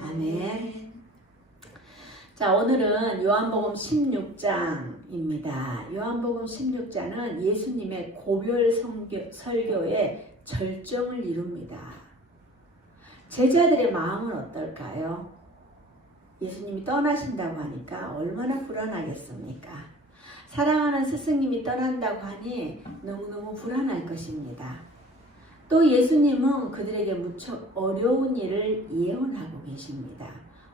아멘. 자, 오늘은 요한복음 16장입니다. 요한복음 16장은 예수님의 고별 설교의 절정을 이룹니다. 제자들의 마음은 어떨까요? 예수님이 떠나신다고 하니까 얼마나 불안하겠습니까? 사랑하는 스승님이 떠난다고 하니 너무너무 불안할 것입니다. 또 예수님은 그들에게 무척 어려운 일을 예언하고 계십니다.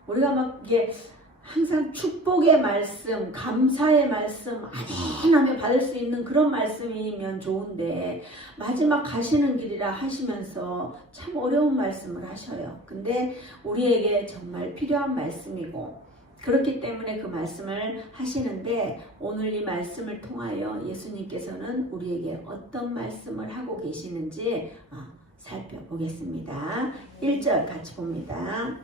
우리가 막 이게 항상 축복의 말씀, 감사의 말씀, 아멘하며 받을 수 있는 그런 말씀이면 좋은데 마지막 가시는 길이라 하시면서 참 어려운 말씀을 하셔요. 근데 우리에게 정말 필요한 말씀이고 그렇기 때문에 그 말씀을 하시는데 오늘 이 말씀을 통하여 예수님께서는 우리에게 어떤 말씀을 하고 계시는지 살펴보겠습니다. 1절 같이 봅니다.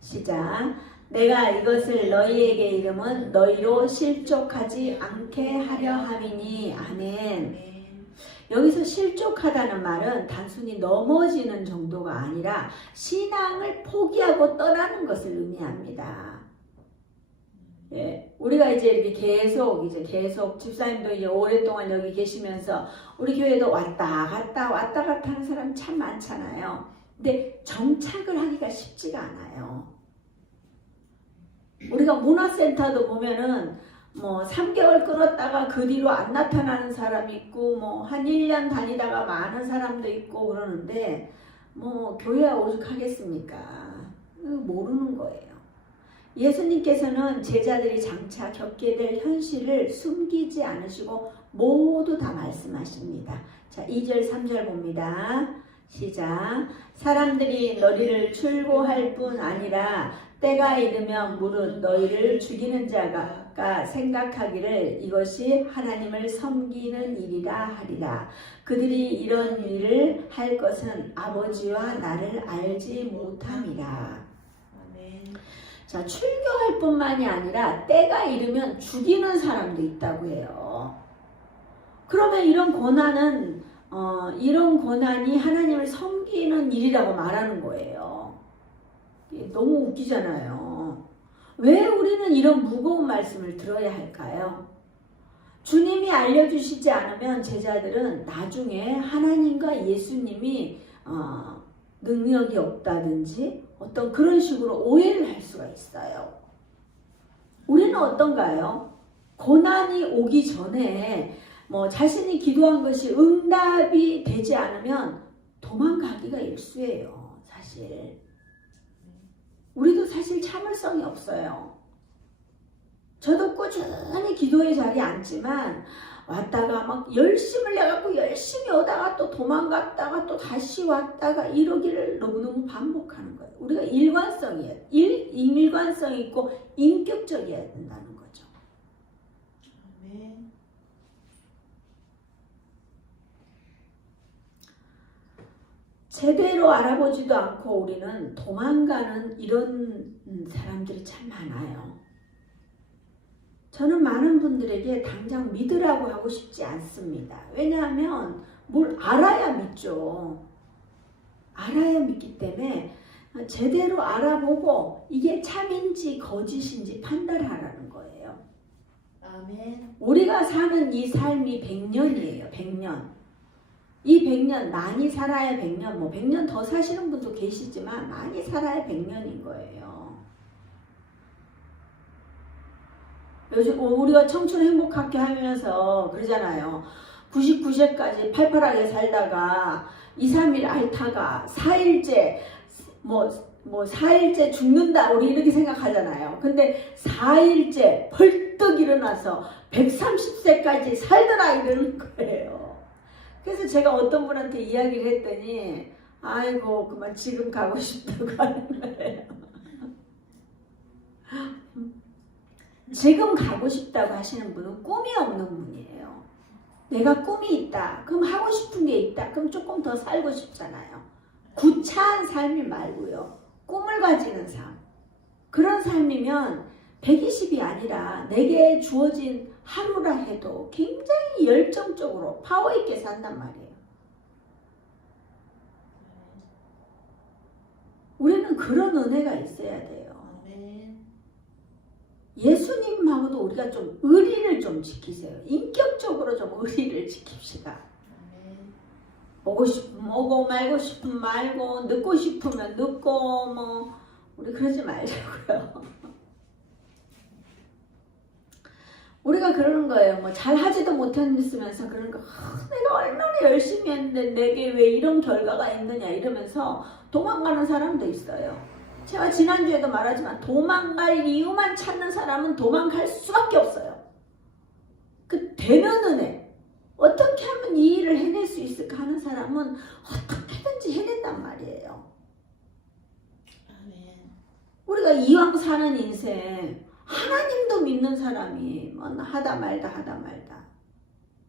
시작. 내가 이것을 너희에게 이름은 너희로 실족하지 않게 하려 함이니. 아멘. 여기서 실족하다는 말은 단순히 넘어지는 정도가 아니라 신앙을 포기하고 떠나는 것을 의미합니다. 예, 우리가 이제 이렇게 계속 집사님도 이제 오랫동안 여기 계시면서 우리 교회도 왔다 갔다 하는 사람 참 많잖아요. 근데 정착을 하기가 쉽지가 않아요. 우리가 문화센터도 보면은 뭐 3개월 끊었다가 그 뒤로 안 나타나는 사람이 있고 뭐 한 1년 다니다가 많은 사람도 있고 그러는데 뭐 교회가 오죽하겠습니까? 모르는 거예요. 예수님께서는 제자들이 장차 겪게 될 현실을 숨기지 않으시고 모두 다 말씀하십니다. 자, 2절 3절 봅니다. 시작. 사람들이 너희를 출고할 뿐 아니라 때가 이르면 무릇 너희를 죽이는 자가 생각하기를 이것이 하나님을 섬기는 일이라 하리라. 그들이 이런 일을 할 것은 아버지와 나를 알지 못함이라. 자, 출교할 뿐만이 아니라 때가 이르면 죽이는 사람도 있다고 해요. 그러면 이런 고난이 하나님을 섬기는 일이라고 말하는 거예요. 너무 웃기잖아요. 왜 우리는 이런 무거운 말씀을 들어야 할까요? 주님이 알려주시지 않으면 제자들은 나중에 하나님과 예수님이 능력이 없다든지 어떤 그런 식으로 오해를 할 수가 있어요. 우리는 어떤가요? 고난이 오기 전에 자신이 기도한 것이 응답이 되지 않으면 도망가기가 일쑤예요. 사실 우리도 사실 참을성이 없어요. 저도 꾸준히 기도의 자리에 앉지만 왔다가 막 열심을 내갖고 열심히 오다가 또 도망갔다가 또 다시 왔다가 이러기를 너무너무 반복하는 거예요. 우리가 일관성이 있고 인격적이어야 된다는 거죠. 아멘. 제대로 알아보지도 않고 우리는 도망가는 이런 사람들이 참 많아요. 저는 많은 분들에게 당장 믿으라고 하고 싶지 않습니다. 왜냐하면 뭘 알아야 믿죠. 알아야 믿기 때문에 제대로 알아보고 이게 참인지 거짓인지 판단하라는 거예요. 아멘. 우리가 사는 이 삶이 100년이에요. 100년. 이 100년 많이 살아야 100년 100년 더 사시는 분도 계시지만 많이 살아야 100년인 거예요. 요즘 우리가 청춘 행복학교 하면서 그러잖아요. 99세까지 팔팔하게 살다가 2, 3일 앓다가 4일째 4일째 죽는다 우리 이렇게 생각하잖아요. 근데 4일째 벌떡 일어나서 130세까지 살더라 이러는 거예요. 그래서 제가 어떤 분한테 이야기를 했더니 아이고 그만 지금 가고 싶다고 하는 거예요. 지금 가고 싶다고 하시는 분은 꿈이 없는 분이에요. 내가 꿈이 있다. 그럼 하고 싶은 게 있다. 그럼 조금 더 살고 싶잖아요. 구차한 삶이 말고요. 꿈을 가지는 삶. 그런 삶이면 120이 아니라 내게 주어진 하루라 해도 굉장히 열정적으로 파워 있게 산단 말이에요. 우리는 그런 은혜가 있어야 돼요. 예수님하고도 우리가 좀 의리를 좀 지키세요. 인격적으로 좀 의리를 지킵시다. 오고 싶으면 오고 말고 싶으면 말고 늦고 싶으면 늦고 뭐 우리 그러지 말자고요. 우리가 그러는 거예요. 뭐 잘하지도 못했으면서 그러는 거. 내가 얼마나 열심히 했는데 내게 왜 이런 결과가 있느냐 이러면서 도망가는 사람도 있어요. 제가 지난주에도 말하지만 도망갈 이유만 찾는 사람은 도망갈 수밖에 없어요. 그 되는 은혜. 어떻게 하면 이 일을 해낼 수 있을까 하는 사람은 어떻게든지 해낸단 말이에요. 우리가 이왕 사는 인생 하나님도 믿는 사람이 뭐 하다 말다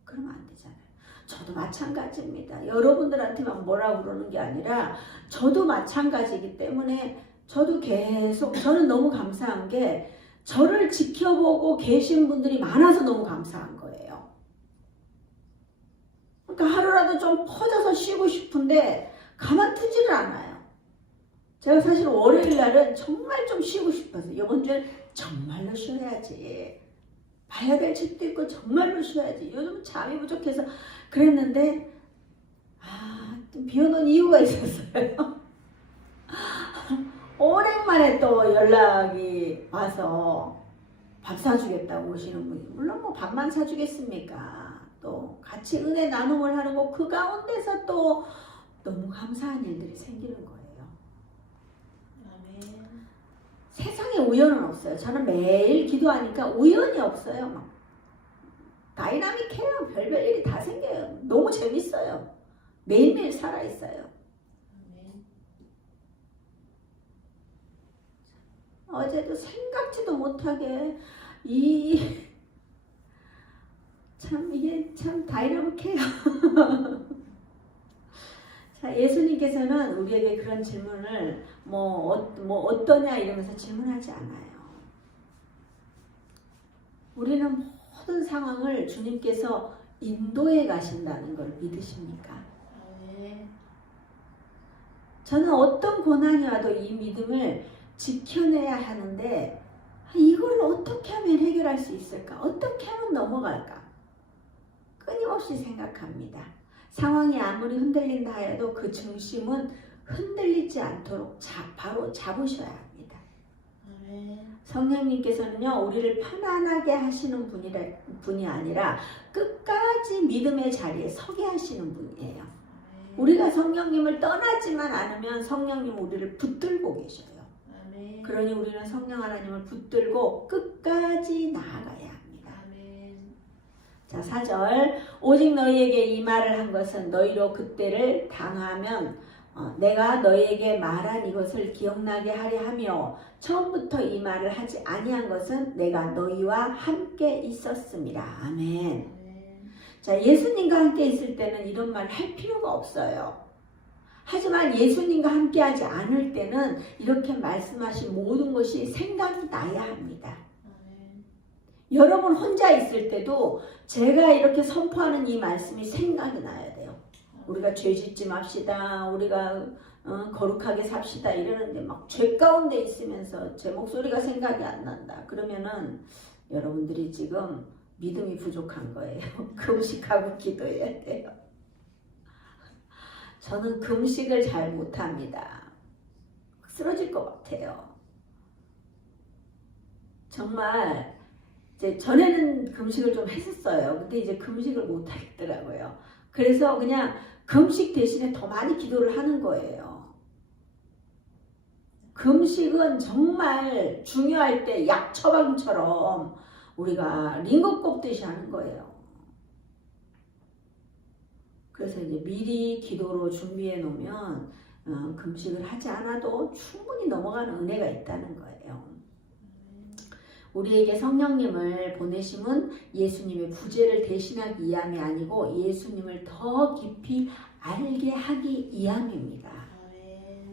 그러면 안 되잖아요. 저도 마찬가지입니다. 여러분들한테만 뭐라고 그러는 게 아니라 저도 마찬가지이기 때문에 저도 계속 저는 너무 감사한 게 저를 지켜보고 계신 분들이 많아서 너무 감사한 거예요. 그러니까 하루라도 좀 퍼져서 쉬고 싶은데 가만두지를 않아요. 제가 사실 월요일 날은 정말 좀 쉬고 싶어서 이번 주엔 정말로 쉬어야지. 봐야 될 책도 있고 정말로 쉬어야지. 요즘 잠이 부족해서 그랬는데 좀 비워놓은 이유가 있었어요. 오랜만에 또 연락이 와서 밥 사주겠다고 오시는 분이 물론 뭐 밥만 사주겠습니까? 또 같이 은혜 나눔을 하는 거 그 가운데서 또 너무 감사한 일들이 생기는 거예요. 세상에 우연은 없어요. 저는 매일 기도하니까 우연이 없어요. 막 다이나믹해요. 별별 일이 다 생겨요. 너무 재밌어요. 매일매일 살아있어요. 어제도 생각지도 못하게 이게 참 다이나믹해요. 자, 예수님께서는 우리에게 그런 질문을 어떠냐 이러면서 질문하지 않아요. 우리는 모든 상황을 주님께서 인도해 가신다는 걸 믿으십니까? 저는 어떤 고난이 와도 이 믿음을 지켜내야 하는데 이걸 어떻게 하면 해결할 수 있을까? 어떻게 하면 넘어갈까? 끊임없이 생각합니다. 상황이 아무리 흔들린다 해도 그 중심은 흔들리지 않도록 바로 잡으셔야 합니다. 성령님께서는요, 우리를 편안하게 하시는 분이 아니라 끝까지 믿음의 자리에 서게 하시는 분이에요. 우리가 성령님을 떠나지만 않으면 성령님은 우리를 붙들고 계셔요. 그러니 우리는 성령 하나님을 붙들고 끝까지 나아가야 합니다. 자, 4절 오직 너희에게 이 말을 한 것은 너희로 그때를 당하면 내가 너희에게 말한 이것을 기억나게 하려 하며 처음부터 이 말을 하지 아니한 것은 내가 너희와 함께 있었습니다. 아멘. 자, 예수님과 함께 있을 때는 이런 말 할 필요가 없어요. 하지만 예수님과 함께 하지 않을 때는 이렇게 말씀하신 모든 것이 생각이 나야 합니다. 여러분 혼자 있을 때도 제가 이렇게 선포하는 이 말씀이 생각이 나야 돼요. 우리가 죄 짓지 맙시다. 우리가 거룩하게 삽시다. 이러는데 막 죄 가운데 있으면서 제 목소리가 생각이 안 난다. 그러면은 여러분들이 지금 믿음이 부족한 거예요. 금식하고 기도해야 돼요. 저는 금식을 잘 못합니다. 쓰러질 것 같아요. 정말 이제 전에는 금식을 좀 했었어요. 근데 이제 금식을 못 하겠더라고요. 그래서 그냥 금식 대신에 더 많이 기도를 하는 거예요. 금식은 정말 중요할 때 약 처방처럼 우리가 링거 꼽듯이 하는 거예요. 그래서 이제 미리 기도로 준비해 놓으면 금식을 하지 않아도 충분히 넘어가는 은혜가 있다는 거예요. 우리에게 성령님을 보내심은 예수님의 부재를 대신하기 위함이 아니고 예수님을 더 깊이 알게 하기 위함입니다.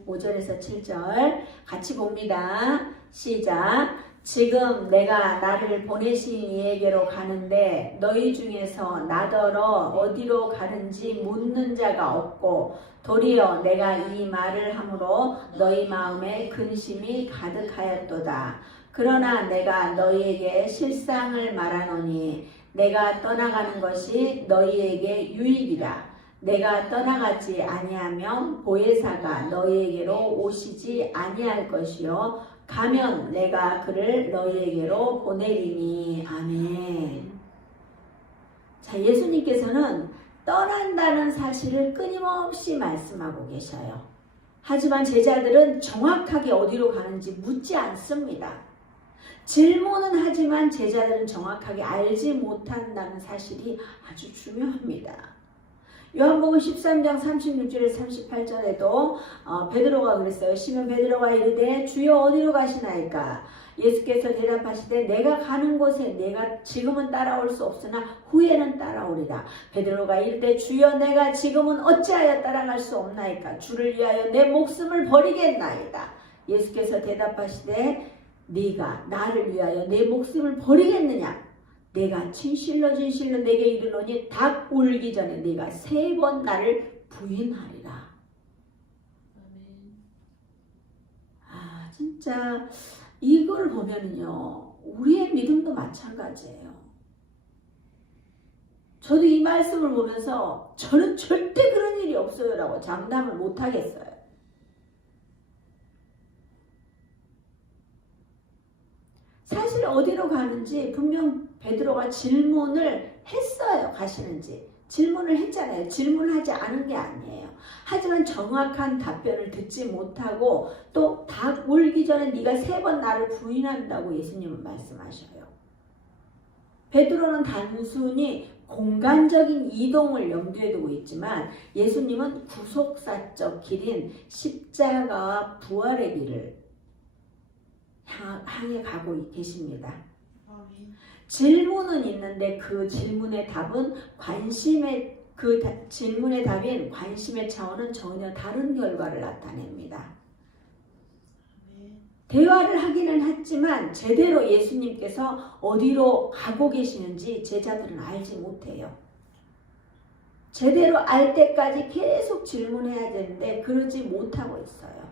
5절에서 7절 같이 봅니다. 시작. 지금 내가 나를 보내신 이에게로 가는데 너희 중에서 나더러 어디로 가는지 묻는 자가 없고 도리어 내가 이 말을 함으로 너희 마음에 근심이 가득하였도다. 그러나 내가 너희에게 실상을 말하노니 내가 떠나가는 것이 너희에게 유익이라. 내가 떠나가지 아니하면 보혜사가 너희에게로 오시지 아니할 것이요 가면 내가 그를 너희에게로 보내리니. 아멘. 자, 예수님께서는 떠난다는 사실을 끊임없이 말씀하고 계셔요. 하지만 제자들은 정확하게 어디로 가는지 묻지 않습니다. 질문은 하지만 제자들은 정확하게 알지 못한다는 사실이 아주 중요합니다. 요한복음 13장 36절에 38절에도 베드로가 그랬어요. 시몬 베드로가 이르되 주여 어디로 가시나이까? 예수께서 대답하시되 내가 가는 곳에 내가 지금은 따라올 수 없으나 후에는 따라오리라. 베드로가 이르되 주여 내가 지금은 어찌하여 따라갈 수 없나이까? 주를 위하여 내 목숨을 버리겠나이다. 예수께서 대답하시되 네가 나를 위하여 내 목숨을 버리겠느냐? 내가 진실로 진실로 내게 이르노니 닭 울기 전에 네가 3번 나를 부인하리라. 진짜 이걸 보면은요 우리의 믿음도 마찬가지예요. 저도 이 말씀을 보면서 저는 절대 그런 일이 없어요 라고 장담을 못 하겠어요. 사실 어디로 가는지 분명 베드로가 질문을 했어요. 가시는지 질문을 했잖아요. 질문하지 않은 게 아니에요. 하지만 정확한 답변을 듣지 못하고 또 닭 울기 전에 네가 3번 나를 부인한다고 예수님은 말씀하셔요. 베드로는 단순히 공간적인 이동을 염두에 두고 있지만 예수님은 구속사적 길인 십자가와 부활의 길을 향해 가고 계십니다. 질문은 있는데 그 질문의 답은 질문의 답인 관심의 차원은 전혀 다른 결과를 나타냅니다. 대화를 하기는 했지만 제대로 예수님께서 어디로 가고 계시는지 제자들은 알지 못해요. 제대로 알 때까지 계속 질문해야 되는데 그러지 못하고 있어요.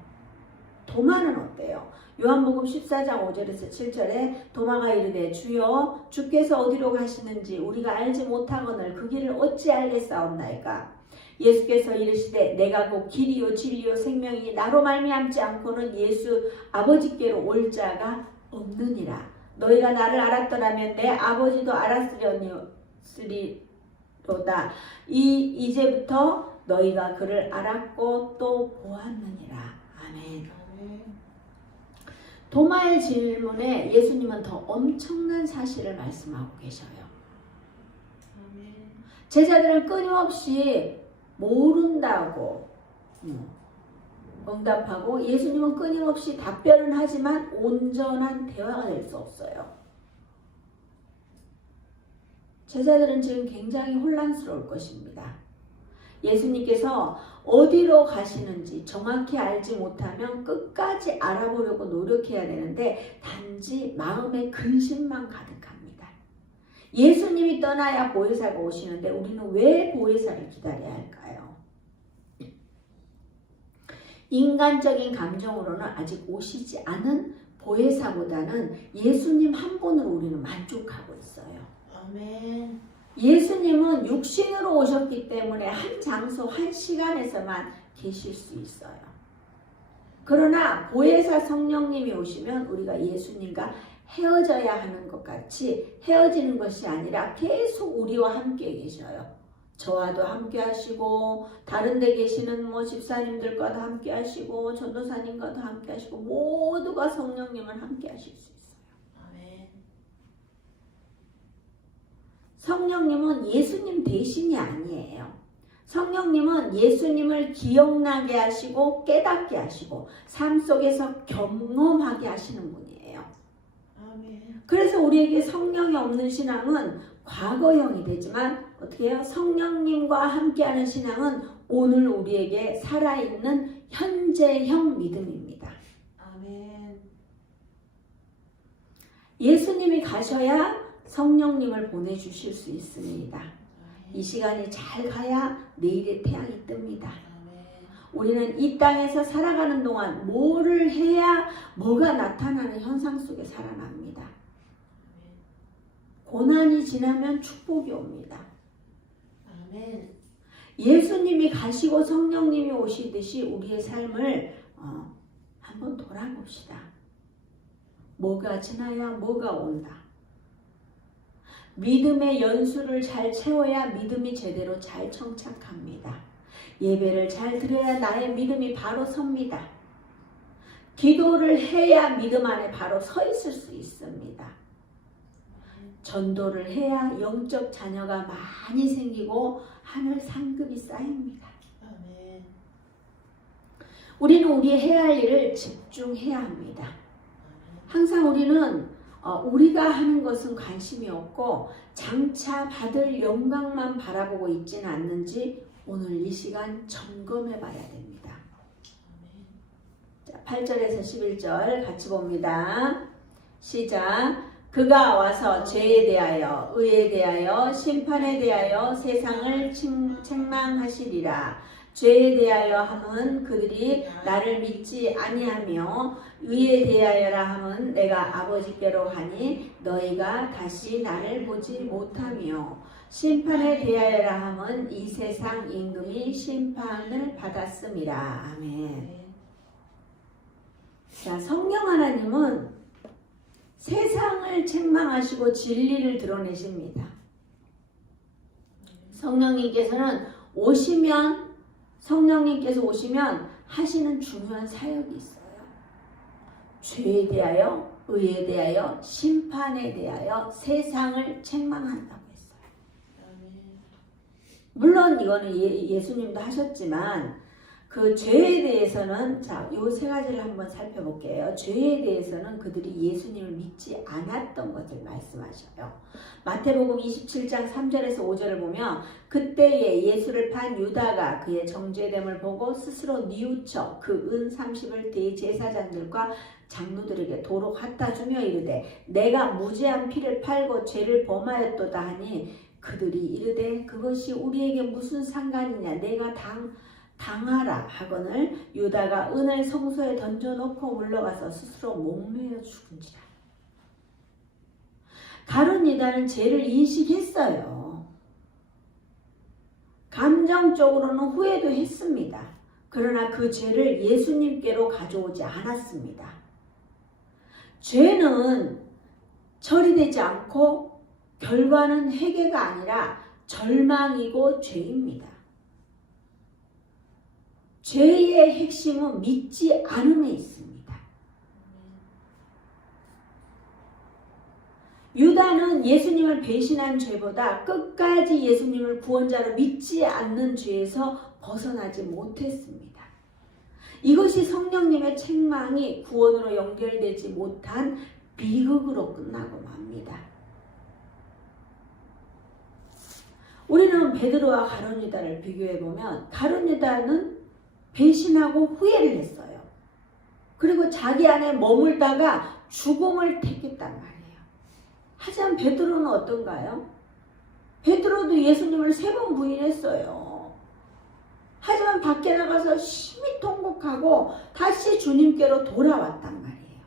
도마는 어때요? 요한복음 14장 5절에서 7절에 도마가 이르되 주여 주께서 어디로 가시는지 우리가 알지 못하거늘 그 길을 어찌 알겠사옵나이까? 예수께서 이르시되 내가 곧 길이요 진리요 생명이니 나로 말미암지 않고는 예수 아버지께로 올 자가 없느니라. 너희가 나를 알았더라면 내 아버지도 알았으리로다. 이제부터 너희가 그를 알았고 또 보았느니라. 아멘. 도마의 질문에 예수님은 더 엄청난 사실을 말씀하고 계셔요. 제자들은 끊임없이 모른다고 응답하고 예수님은 끊임없이 답변은 하지만 온전한 대화가 될 수 없어요. 제자들은 지금 굉장히 혼란스러울 것입니다. 예수님께서 어디로 가시는지 정확히 알지 못하면 끝까지 알아보려고 노력해야 되는데 단지 마음의 근심만 가득합니다. 예수님이 떠나야 보혜사가 오시는데 우리는 왜 보혜사를 기다려야 할까요? 인간적인 감정으로는 아직 오시지 않은 보혜사보다는 예수님 한 분으로 우리는 만족하고 있어요. 아멘. 예수님은 육신으로 오셨기 때문에 한 장소, 한 시간에서만 계실 수 있어요. 그러나 보혜사 성령님이 오시면 우리가 예수님과 헤어져야 하는 것 같이 헤어지는 것이 아니라 계속 우리와 함께 계셔요. 저와도 함께 하시고 다른 데 계시는 집사님들과도 함께 하시고 전도사님과도 함께 하시고 모두가 성령님을 함께 하실 수 있어요. 성령님은 예수님 대신이 아니에요. 성령님은 예수님을 기억나게 하시고 깨닫게 하시고 삶 속에서 경험하게 하시는 분이에요. 아멘. 그래서 우리에게 성령이 없는 신앙은 과거형이 되지만 어떻게 해요? 성령님과 함께하는 신앙은 오늘 우리에게 살아있는 현재형 믿음입니다. 아멘. 예수님이 가셔야 성령님을 보내주실 수 있습니다. 이 시간이 잘 가야 내일의 태양이 뜹니다. 우리는 이 땅에서 살아가는 동안 뭐를 해야 뭐가 나타나는 현상 속에 살아납니다. 고난이 지나면 축복이 옵니다. 아멘. 예수님이 가시고 성령님이 오시듯이 우리의 삶을 한번 돌아봅시다. 뭐가 지나야 뭐가 온다. 믿음의 연수를 잘 채워야 믿음이 제대로 잘 정착합니다. 예배를 잘 드려야 나의 믿음이 바로 섭니다. 기도를 해야 믿음 안에 바로 서 있을 수 있습니다. 전도를 해야 영적 자녀가 많이 생기고 하늘 상급이 쌓입니다. 아멘. 우리는 우리 해야 할 일을 집중해야 합니다. 항상 우리는 우리가 하는 것은 관심이 없고 장차 받을 영광만 바라보고 있지는 않는지 오늘 이 시간 점검해 봐야 됩니다. 자, 8절에서 11절 같이 봅니다. 시작. 그가 와서 죄에 대하여 의에 대하여 심판에 대하여 세상을 책망하시리라. 죄에 대하여 함은 그들이 나를 믿지 아니하며 의에 대하여라 함은 내가 아버지께로 가니 너희가 다시 나를 보지 못하며 심판에 대하여라 함은 이 세상 임금이 심판을 받았음이라. 아멘. 자, 성령 하나님은 세상을 책망하시고 진리를 드러내십니다. 성령님께서 오시면 하시는 중요한 사역이 있어요. 죄에 대하여, 의에 대하여, 심판에 대하여 세상을 책망한다고 했어요. 물론 이거는 예수님도 하셨지만 그 죄에 대해서는 자, 요 세 가지를 한번 살펴볼게요. 죄에 대해서는 그들이 예수님을 믿지 않았던 것을 말씀하셔요. 마태복음 27장 3절에서 5절을 보면 그때에 예수를 판 유다가 그의 정죄됨을 보고 스스로 뉘우쳐 그 은 30을 대제사장들과 장로들에게 도로 갖다 주며 이르되 내가 무죄한 피를 팔고 죄를 범하였도다 하니 그들이 이르되 그것이 우리에게 무슨 상관이냐 내가 당하라 하거늘 유다가 은을 성소에 던져놓고 물러가서 스스로 목매어 죽은지라. 다른 유다는 죄를 인식했어요. 감정적으로는 후회도 했습니다. 그러나 그 죄를 예수님께로 가져오지 않았습니다. 죄는 처리되지 않고 결과는 회개가 아니라 절망이고 죄입니다. 죄의 핵심은 믿지 않음에 있습니다. 유다는 예수님을 배신한 죄보다 끝까지 예수님을 구원자로 믿지 않는 죄에서 벗어나지 못했습니다. 이것이 성령님의 책망이 구원으로 연결되지 못한 비극으로 끝나고 맙니다. 우리는 베드로와 가룟 유다를 비교해보면 가룟 유다는 배신하고 후회를 했어요. 그리고 자기 안에 머물다가 죽음을 택했단 말이에요. 하지만 베드로는 어떤가요? 베드로도 예수님을 3번 부인했어요. 하지만 밖에 나가서 심히 통곡하고 다시 주님께로 돌아왔단 말이에요.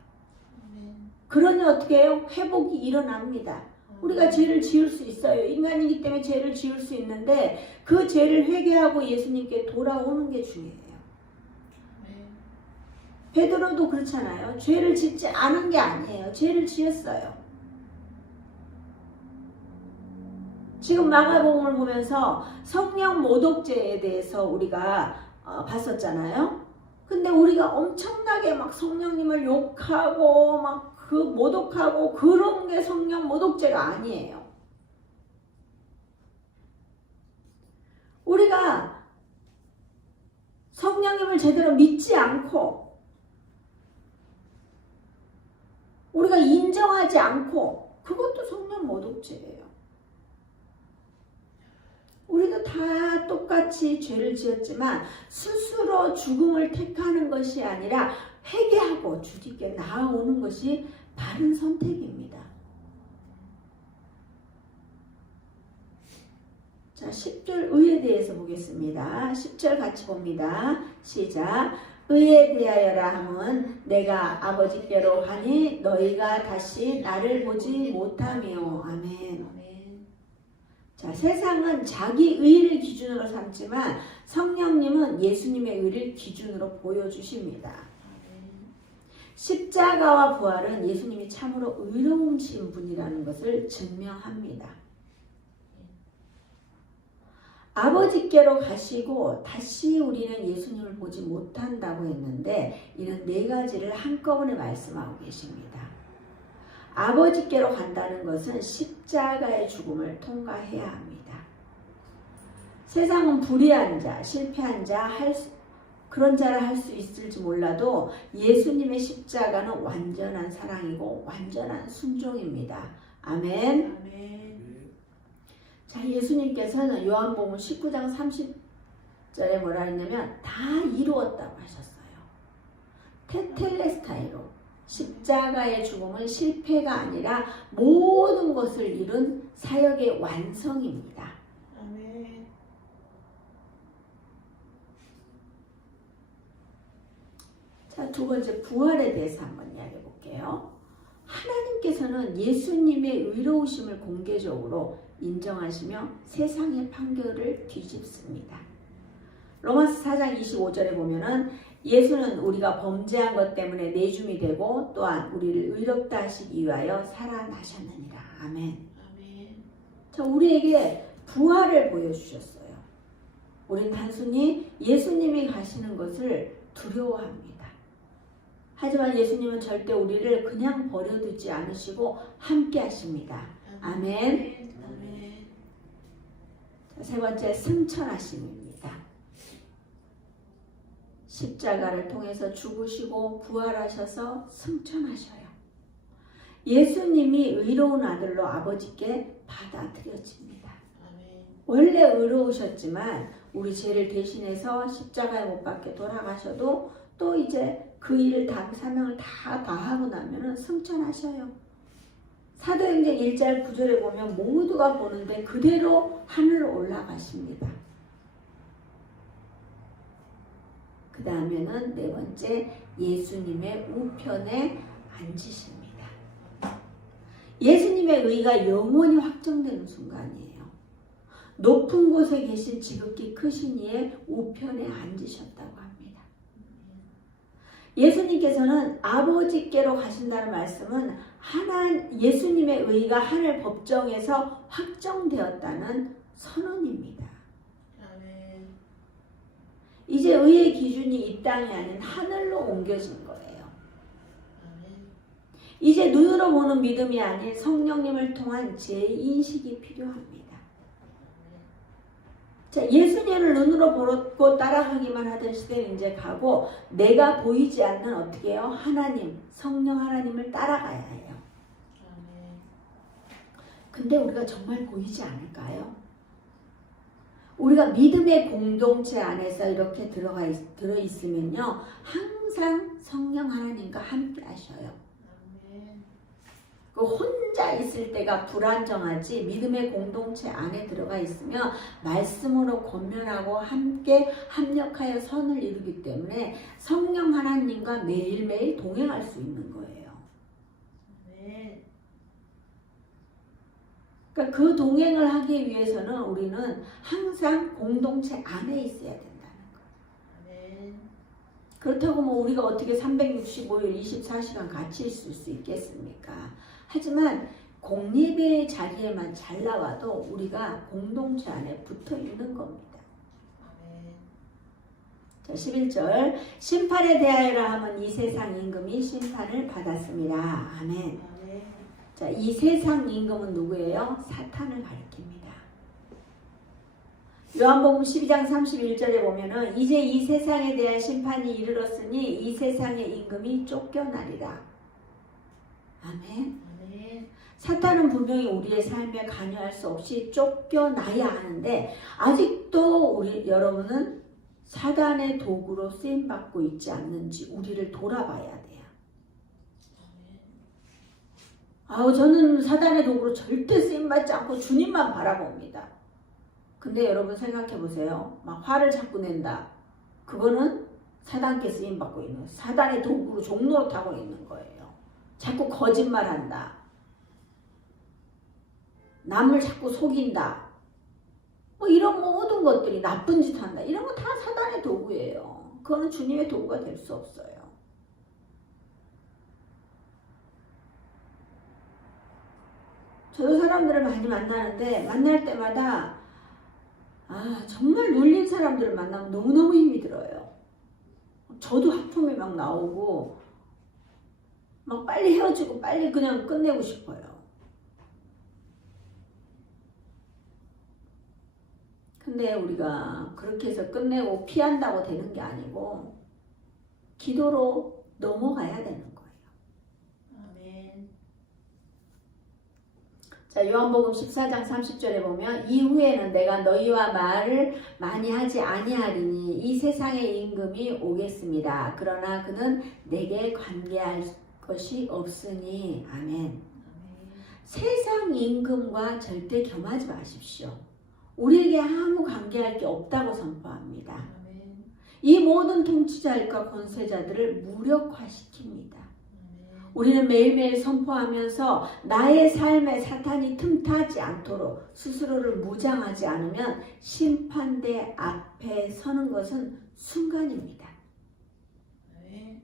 그러니 어떻게 해요? 회복이 일어납니다. 우리가 죄를 지을 수 있어요. 인간이기 때문에 죄를 지을 수 있는데 그 죄를 회개하고 예수님께 돌아오는 게 중요해요. 베드로도 그렇잖아요. 죄를 짓지 않은 게 아니에요. 죄를 지었어요. 지금 마가복음을 보면서 성령 모독죄에 대해서 우리가 봤었잖아요. 근데 우리가 엄청나게 막 성령님을 욕하고 막 그 모독하고 그런 게 성령 모독죄가 아니에요. 우리가 성령님을 제대로 믿지 않고 우리가 인정하지 않고 그것도 성령 모독죄예요. 우리도 다 똑같이 죄를 지었지만 스스로 죽음을 택하는 것이 아니라 회개하고 주님께 나아오는 것이 바른 선택입니다. 자, 10절 의에 대해서 보겠습니다. 10절 같이 봅니다. 시작. 의에 대하여라 함은 내가 아버지께로 가니 너희가 다시 나를 보지 못하며. 아멘. 아멘. 자, 세상은 자기 의를 기준으로 삼지만 성령님은 예수님의 의를 기준으로 보여주십니다. 아멘. 십자가와 부활은 예수님이 참으로 의로우신 분이라는 것을 증명합니다. 아버지께로 가시고 다시 우리는 예수님을 보지 못한다고 했는데 이는 네 가지를 한꺼번에 말씀하고 계십니다. 아버지께로 간다는 것은 십자가의 죽음을 통과해야 합니다. 세상은 불의한 자, 실패한 자, 그런 자를 할 수 있을지 몰라도 예수님의 십자가는 완전한 사랑이고 완전한 순종입니다. 아멘. 아멘. 자, 예수님께서는 요한복음 19장 30절에 뭐라 했냐면 다 이루었다고 하셨어요. 테텔레스타이로 십자가의 죽음은 실패가 아니라 모든 것을 이룬 사역의 완성입니다. 아멘. 자, 두 번째 부활에 대해서 한번 이야기해 볼게요. 하나님께서는 예수님의 의로우심을 공개적으로 인정하시며 세상의 판결을 뒤집습니다. 로마서 4장 25절에 보면은 예수는 우리가 범죄한 것 때문에 내줌이 되고 또한 우리를 의롭다 하시기 위하여 살아나셨느니라. 아멘. 아멘. 자, 우리에게 부활을 보여주셨어요. 우린 단순히 예수님이 가시는 것을 두려워합니다. 하지만 예수님은 절대 우리를 그냥 버려두지 않으시고 함께 하십니다. 아멘. 아멘. 자, 세 번째, 승천하심입니다. 십자가를 통해서 죽으시고 부활하셔서 승천하셔요. 예수님이 의로운 아들로 아버지께 받아들여집니다. 아멘. 원래 의로우셨지만 우리 죄를 대신해서 십자가에 못 박혀 돌아가셔도 또 이제 그 일을 다 사명을 다 다하고 나면은 승천하셔요. 사도행전 1장 9절에 보면 모두가 보는데 그대로 하늘로 올라가십니다. 그 다음에는 네 번째, 예수님의 우편에 앉으십니다. 예수님의 의가 영원히 확정되는 순간이에요. 높은 곳에 계신 지극히 크신 이의 우편에 앉으셨다고 합니다. 예수님께서는 아버지께로 가신다는 말씀은 예수님의 의가 하늘 법정에서 확정되었다는 선언입니다. 아멘. 이제 의의 기준이 이 땅이 아닌 하늘로 옮겨진 거예요. 아멘. 이제 눈으로 보는 믿음이 아닌 성령님을 통한 재인식이 필요합니다. 자, 예수님을 눈으로 보고 따라가기만 하던 시대는 이제 가고 내가 보이지 않는 어떻게 해요? 하나님, 성령 하나님을 따라가야 해요. 아멘. 근데 우리가 정말 보이지 않을까요? 우리가 믿음의 공동체 안에서 이렇게 들어있으면요. 항상 성령 하나님과 함께 하셔요. 아멘. 그 혼자 있을 때가 불안정하지 믿음의 공동체 안에 들어가 있으면 말씀으로 권면하고 함께 합력하여 선을 이루기 때문에 성령 하나님과 매일매일 동행할 수 있는 거예요. 아멘. 그러니까 그 동행을 하기 위해서는 우리는 항상 공동체 안에 있어야 된다는 거예요. 아멘. 그렇다고 뭐 우리가 어떻게 365일 24시간 같이 있을 수 있겠습니까? 하지만 공립의 자리에만 잘 나와도 우리가 공동체 안에 붙어 있는 겁니다. 아멘. 자, 11절 심판에 대하여라 함은 이 세상 임금이 심판을 받았습니다. 아멘. 아멘. 자, 이 세상 임금은 누구예요? 사탄을 가리킵니다. 요한복음 12장 31절에 보면은 이제 이 세상에 대한 심판이 이르렀으니 이 세상의 임금이 쫓겨나리라. 아멘. 아멘. 사탄은 분명히 우리의 삶에 관여할 수 없이 쫓겨나야 하는데 아직도 여러분은 사단의 도구로 쓰임받고 있지 않는지 우리를 돌아봐야 돼요. 저는 사단의 도구로 절대 쓰임받지 않고 주님만 바라봅니다. 근데 여러분 생각해 보세요. 막 화를 자꾸 낸다. 그거는 사단께 쓰임받고 있는 거예요. 사단의 도구로 종로로 타고 있는 거예요. 자꾸 거짓말한다. 남을 자꾸 속인다. 뭐 이런 모든 것들이 나쁜 짓 한다. 이런 거 다 사단의 도구예요. 그거는 주님의 도구가 될 수 없어요. 저도 사람들을 많이 만나는데 만날 때마다 정말 눌린 사람들을 만나면 너무너무 힘이 들어요. 저도 하품이 막 나오고 막 빨리 헤어지고 빨리 그냥 끝내고 싶어요. 근데 우리가 그렇게 해서 끝내고 피한다고 되는 게 아니고 기도로 넘어가야 되는 거예요. 아멘. 자, 요한복음 14장 30절에 보면 이후에는 내가 너희와 말을 많이 하지 아니하리니 이 세상의 임금이 오겠습니다. 그러나 그는 내게 관계할 것이 없으니. 아멘. 세상 임금과 절대 겸하지 마십시오. 우리에게 아무 관계할 게 없다고 선포합니다. 아멘. 이 모든 통치자들과 권세자들을 무력화시킵니다. 아멘. 우리는 매일매일 선포하면서 나의 삶에 사탄이 틈타지 않도록 스스로를 무장하지 않으면 심판대 앞에 서는 것은 순간입니다. 아멘.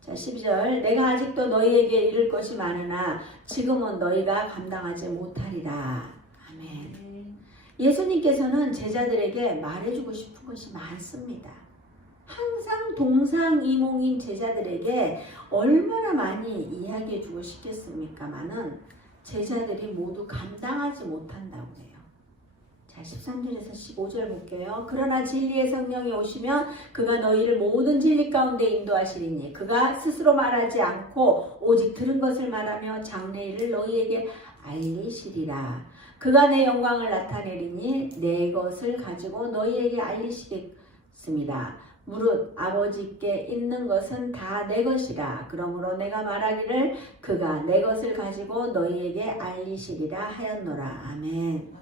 자, 12절 내가 아직도 너희에게 이를 것이 많으나 지금은 너희가 감당하지 못하리라. 아멘. 예수님께서는 제자들에게 말해주고 싶은 것이 많습니다. 항상 동상이몽인 제자들에게 얼마나 많이 이야기해주고 싶겠습니까마는 제자들이 모두 감당하지 못한다고 해요. 자, 13절에서 15절 볼게요. 그러나 진리의 성령이 오시면 그가 너희를 모든 진리 가운데 인도하시리니 그가 스스로 말하지 않고 오직 들은 것을 말하며 장래일을 너희에게 알리시리라. 그가 내 영광을 나타내리니 내 것을 가지고 너희에게 알리시겠습니다. 무릇 아버지께 있는 것은 다 내 것이라. 그러므로 내가 말하기를 그가 내 것을 가지고 너희에게 알리시리라 하였노라. 아멘.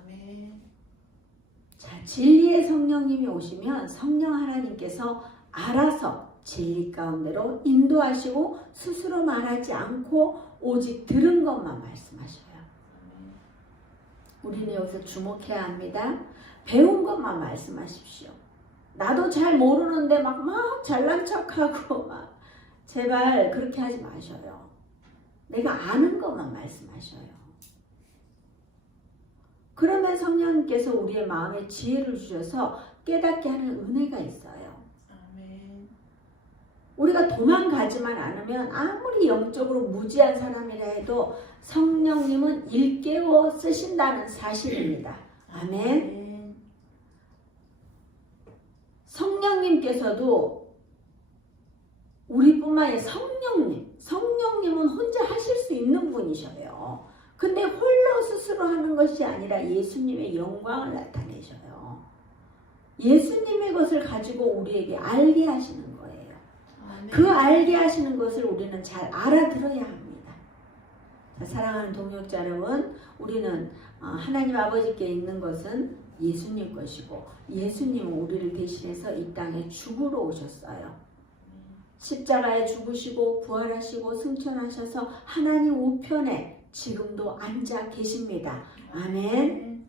자, 진리의 성령님이 오시면 성령 하나님께서 알아서 진리 가운데로 인도하시고 스스로 말하지 않고 오직 들은 것만 말씀하셔요. 우리는 여기서 주목해야 합니다. 배운 것만 말씀하십시오. 나도 잘 모르는데 막 잘난 척하고 막 제발 그렇게 하지 마셔요. 내가 아는 것만 말씀하셔요. 그러면 성령님께서 우리의 마음에 지혜를 주셔서 깨닫게 하는 은혜가 있어요. 아멘. 우리가 도망가지만 않으면 아무리 영적으로 무지한 사람이라 해도 성령님은 일깨워 쓰신다는 사실입니다. 아멘. 성령님께서도 우리뿐만 아니라 성령님은 혼자 하실 수 있는 분이셔요. 근데 홀로 스스로 하는 것이 아니라 예수님의 영광을 나타내셔요. 예수님의 것을 가지고 우리에게 알게 하시는 거예요. 아멘. 그 알게 하시는 것을 우리는 잘 알아들어야 합니다. 자, 사랑하는 동역자 여러분, 우리는 하나님 아버지께 있는 것은 예수님 것이고 예수님은 우리를 대신해서 이 땅에 죽으러 오셨어요. 십자가에 죽으시고 부활하시고 승천하셔서 하나님 우편에 지금도 앉아 계십니다. 아멘.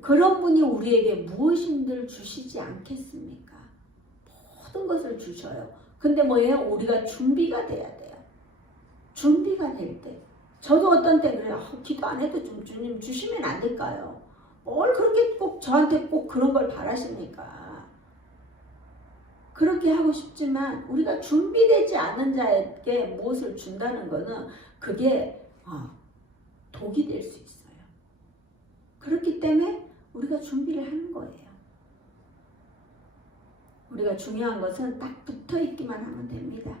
그런 분이 우리에게 무엇인들 주시지 않겠습니까? 모든 것을 주셔요. 근데 뭐예요? 우리가 준비가 돼야 돼요. 준비가 될 때. 저도 어떤 때 그래요. 기도 안 해도 좀 주님 주시면 안 될까요? 뭘 그렇게 꼭 저한테 꼭 그런 걸 바라십니까? 그렇게 하고 싶지만 우리가 준비되지 않은 자에게 무엇을 준다는 것은 그게 독이 될 수 있어요. 그렇기 때문에 우리가 준비를 하는 거예요. 우리가 중요한 것은 딱 붙어 있기만 하면 됩니다.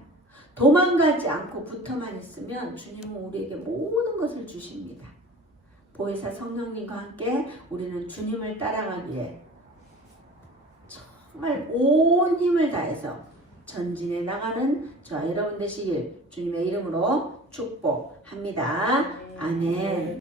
도망가지 않고 붙어만 있으면 주님은 우리에게 모든 것을 주십니다. 보혜사 성령님과 함께 우리는 주님을 따라가기에 정말 온 힘을 다해서 전진해 나가는 저와 여러분 되시길 주님의 이름으로 축복합니다. 아멘.